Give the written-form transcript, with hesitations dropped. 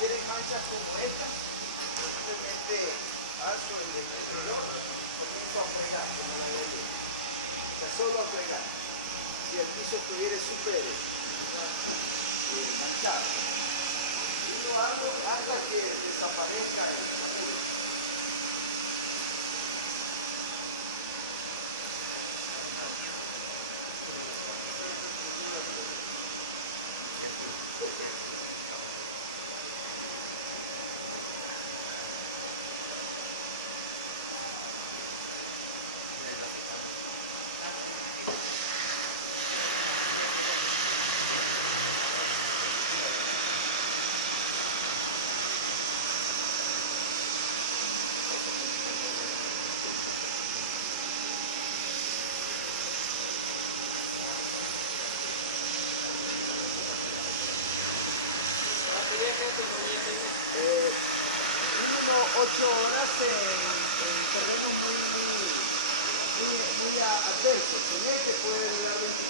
tienen manchas como esta, simplemente alzo el reloj, comienzo a fregar como la vería. O sea, solo a fregar. Si el piso estuviera súper manchado. Y lo hago hasta que desaparezca el mínimo 8 horas en terrenos muy adversos. En este puede durar 24